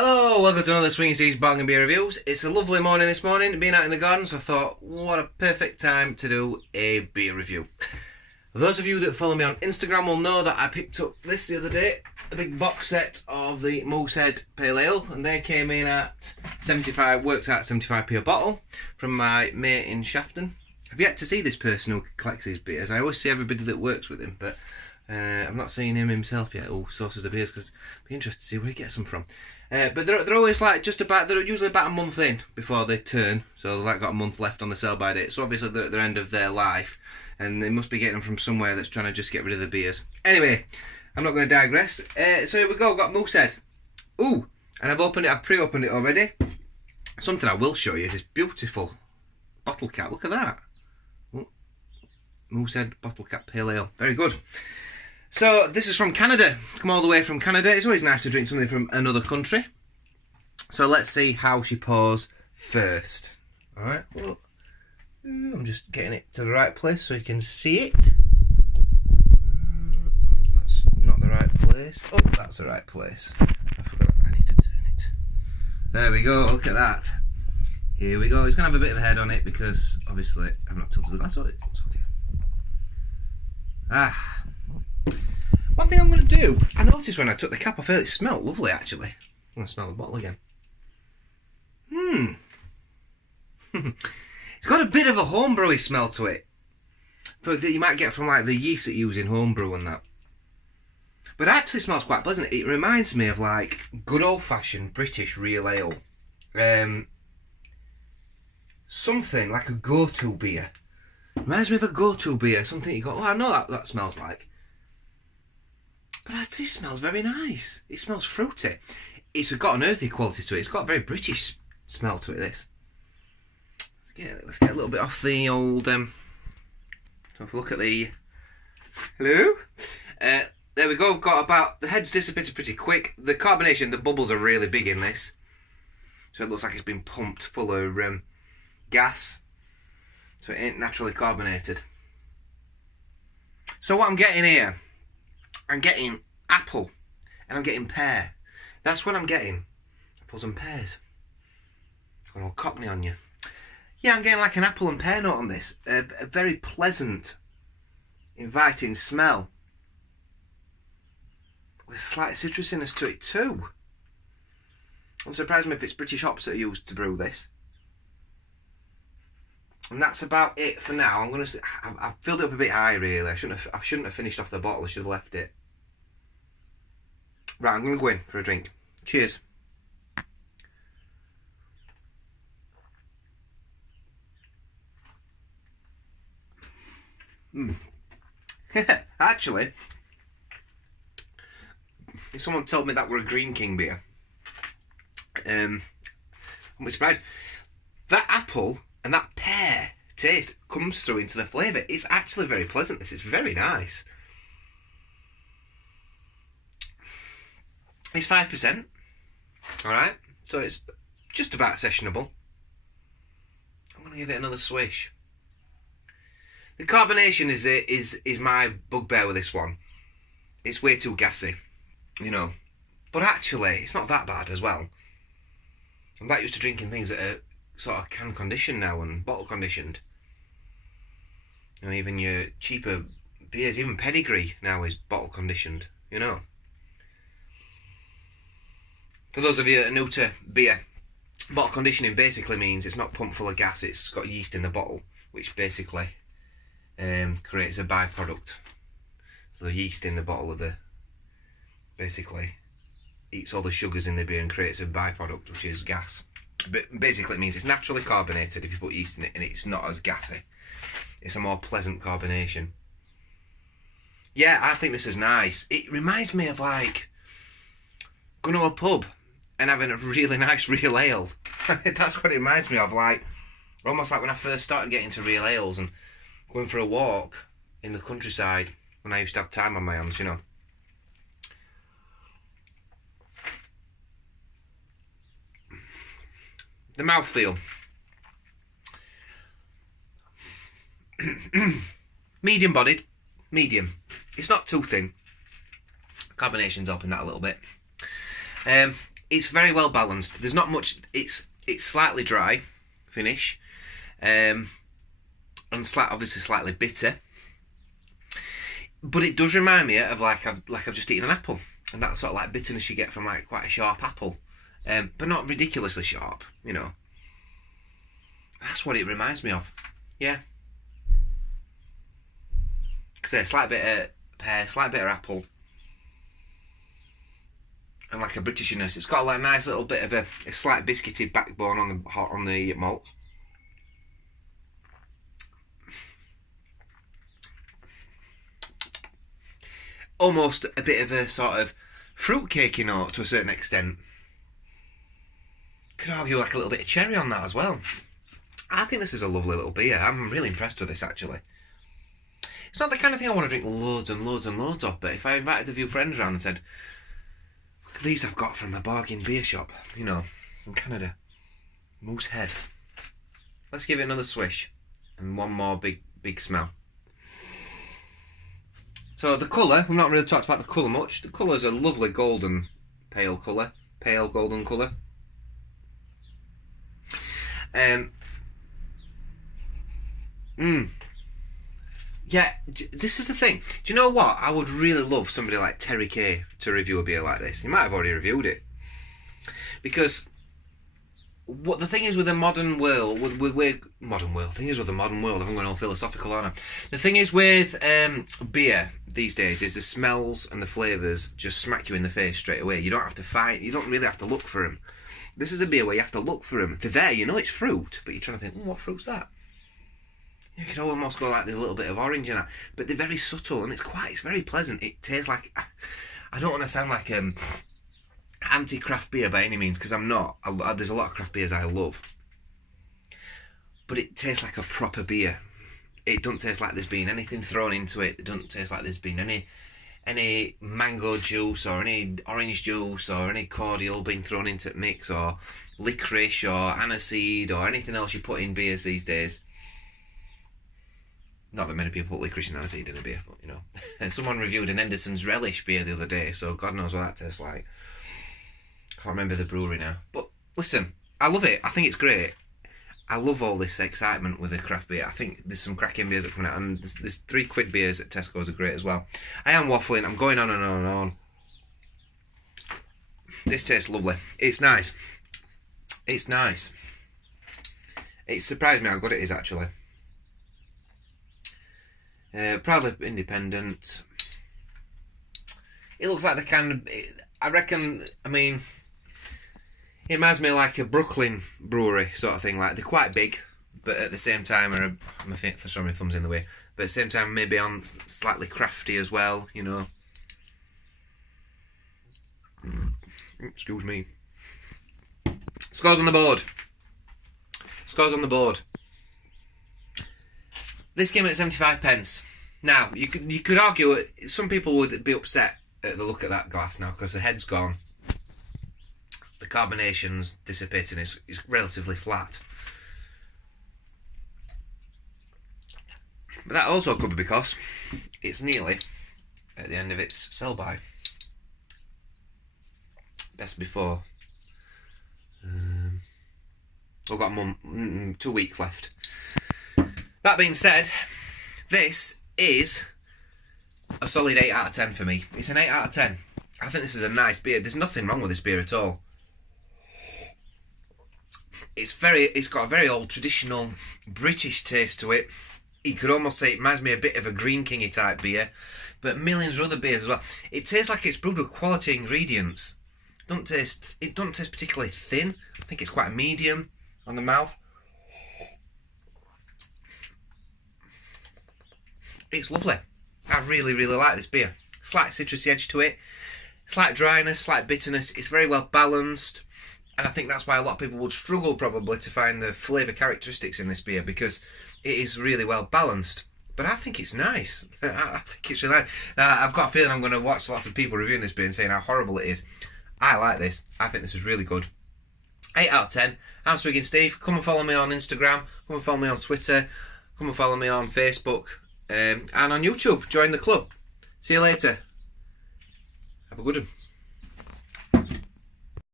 Hello, welcome to another Swing Seas Bargain Beer Reviews. It's a lovely morning this morning, being out in the garden, so I thought, what a perfect time to do a beer review. Those of you that follow me on Instagram will know that I picked up this the other day, a big box set of the Moosehead Pale Ale, and they came in at 75, works out 75p a bottle, from my mate in Shafton. I've yet to see this person who collects his beers. I always see everybody that works with him, but I've not seen him himself yet, who sources the beers, because I'd be interested to see where he gets them from. But they're always like they're usually about a month in before they turn, so they've like got a month left on the sell by date. So obviously they're at the end of their life, and they must be getting them from somewhere that's trying to just get rid of the beers. Anyway, I'm not going to digress. So here we go. I've got Moosehead. Ooh, and I've opened it. I've pre-opened it already. Something I will show you is this beautiful bottle cap. Look at that. Ooh. Moosehead bottle cap pale ale. Very good. So this is from Canada, come all the way from Canada. It's always nice to drink something from another country. So let's see how she pours first. Alright, well, I'm just getting it to the right place so you can see it. That's not the right place. Oh, that's the right place. I forgot, I need to turn it. There we go, look at that. Here we go. It's going to have a bit of a head on it because obviously I've not tilted the glass, so it looks okay. One thing I'm going to do, I noticed when I took the cap off, it smelled lovely actually. I'm going to smell the bottle again. It's got a bit of a homebrewy smell to it, but that you might get from like the yeast that you use in homebrew and that. But it actually smells quite pleasant. It reminds me of like good old-fashioned British real ale. Something like a go-to beer. Reminds me of a go-to beer, something you go, oh, I know that smells like. But it actually smells very nice. It smells fruity. It's got an earthy quality to it. It's got a very British smell to it, this. Let's get a little bit off the old... So if we look at the... Hello? There we go. We've got about... The head's dissipated pretty quick. The carbonation, the bubbles are really big in this. So it looks like it's been pumped full of gas. So it ain't naturally carbonated. So what I'm getting here... I'm getting apple and I'm getting pear. That's what I'm getting. Apples and pears. Got all cockney on you. Yeah, I'm getting like an apple and pear note on this. A very pleasant, inviting smell. With a slight citrusiness to it too. I'm surprised me if it's British hops that are used to brew this. And that's about it for now. I'm gonna. I've filled it up a bit high, really. I shouldn't have finished off the bottle. I should have left it. Right, I'm gonna go in for a drink. Cheers. Actually, if someone told me that were a Green King beer, I'm surprised. That apple and that pear taste comes through into the flavour. It's actually very pleasant. This is very nice. It's 5%. Alright, so it's just about sessionable. I'm going to give it another swish. The carbonation is my bugbear with this one. It's way too gassy, you know. But actually, it's not that bad as well. I'm that used to drinking things that are sort of can conditioned now and bottle conditioned. You know, even your cheaper beers, even Pedigree now is bottle conditioned, you know. For those of you that are new to beer, bottle conditioning basically means it's not pumped full of gas, it's got yeast in the bottle, which basically creates a byproduct. So the yeast in the bottle basically eats all the sugars in the beer and creates a byproduct, which is gas. But basically it means it's naturally carbonated if you put yeast in it, and it's not as gassy. It's a more pleasant carbonation. Yeah, I think this is nice. It reminds me of like going to a pub and having a really nice real ale. That's what it reminds me of, like almost like when I first started getting into real ales and going for a walk in the countryside when I used to have time on my hands, you know. The mouthfeel. Medium bodied, medium. It's not too thin. Carbonation's helping that a little bit. it's very well balanced. There's not much. It's slightly dry finish, and obviously slightly bitter. But it does remind me of like I've just eaten an apple, and that sort of like bitterness you get from like quite a sharp apple, but not ridiculously sharp. You know, that's what it reminds me of. Yeah. So a slight bit of pear, slight bit of apple, and like a Britishness. It's got like a nice little bit of a slight biscuity backbone on the malt. Almost a bit of a sort of fruitcakey note to a certain extent. Could argue like a little bit of cherry on that as well. I think this is a lovely little beer. I'm really impressed with this actually. It's not the kind of thing I want to drink loads and loads and loads of, but if I invited a few friends around and said, look at these I've got from a bargain beer shop, you know, in Canada. Moosehead. Let's give it another swish and one more big smell. So the colour, we've not really talked about the colour much. The colour's a lovely golden pale colour. Pale golden colour. Yeah, this is the thing. Do you know what? I would really love somebody like Terry Kay to review a beer like this. He might have already reviewed it. Because what the thing is with the modern world, if I'm going all philosophical, aren't I? The thing is with beer these days is the smells and the flavours just smack you in the face straight away. You don't have to you don't really have to look for them. This is a beer where you have to look for them. They're there, you know it's fruit, but you're trying to think, what fruit's that? You could almost go like there's a little bit of orange in that, but they're very subtle and it's very pleasant. It tastes like, I don't want to sound like anti-craft beer by any means, because I'm not. There's a lot of craft beers I love, but it tastes like a proper beer. It doesn't taste like there's been anything thrown into it. It doesn't taste like there's been any mango juice or any orange juice or any cordial being thrown into the mix, or licorice or aniseed or anything else you put in beers these days. Not that many people put licorice and aniseed in a beer, but you know. And someone reviewed an Henderson's Relish beer the other day, so God knows what that tastes like. Can't remember the brewery now. But listen, I love it. I think it's great. I love all this excitement with the craft beer. I think there's some cracking beers that are coming out, and there's £3 beers at Tesco's are great as well. I am waffling. I'm going on and on and on. This tastes lovely. It's nice. It's nice. It surprised me how good it is actually. Proudly independent. It looks like the kind of, I reckon, I mean, it reminds me of like a Brooklyn brewery sort of thing. Like they're quite big, but at the same time, my thumb's in the way. But at the same time, maybe on slightly crafty as well, you know. Excuse me. Scores on the board. Scores on the board. This came at 75p. Now, you could argue, some people would be upset at the look at that glass now because the head's gone. The carbonation's dissipating, it's relatively flat. But that also could be because it's nearly at the end of its sell-by. Best before. We've got 2 weeks left. That being said, this is a solid 8 out of 10 for me. It's an 8 out of 10. I think this is a nice beer. There's nothing wrong with this beer at all. It's got a very old traditional British taste to it. You could almost say it reminds me a bit of a Green Kingy type beer, but millions of other beers as well. It tastes like it's brewed with quality ingredients. It doesn't taste particularly thin. I think it's quite medium on the mouth. It's lovely. I really, really like this beer. Slight citrusy edge to it, slight dryness, slight bitterness. It's very well balanced, and I think that's why a lot of people would struggle probably to find the flavour characteristics in this beer, because it is really well balanced. But I think it's nice. I think it's really nice. Now, I've got a feeling I'm going to watch lots of people reviewing this beer and saying how horrible it is. I like this. I think this is really good. 8 out of 10. I'm Swiggin Steve. Come and follow me on Instagram. Come and follow me on Twitter. Come and follow me on Facebook. And on YouTube. Join the club. See you later. Have a good one.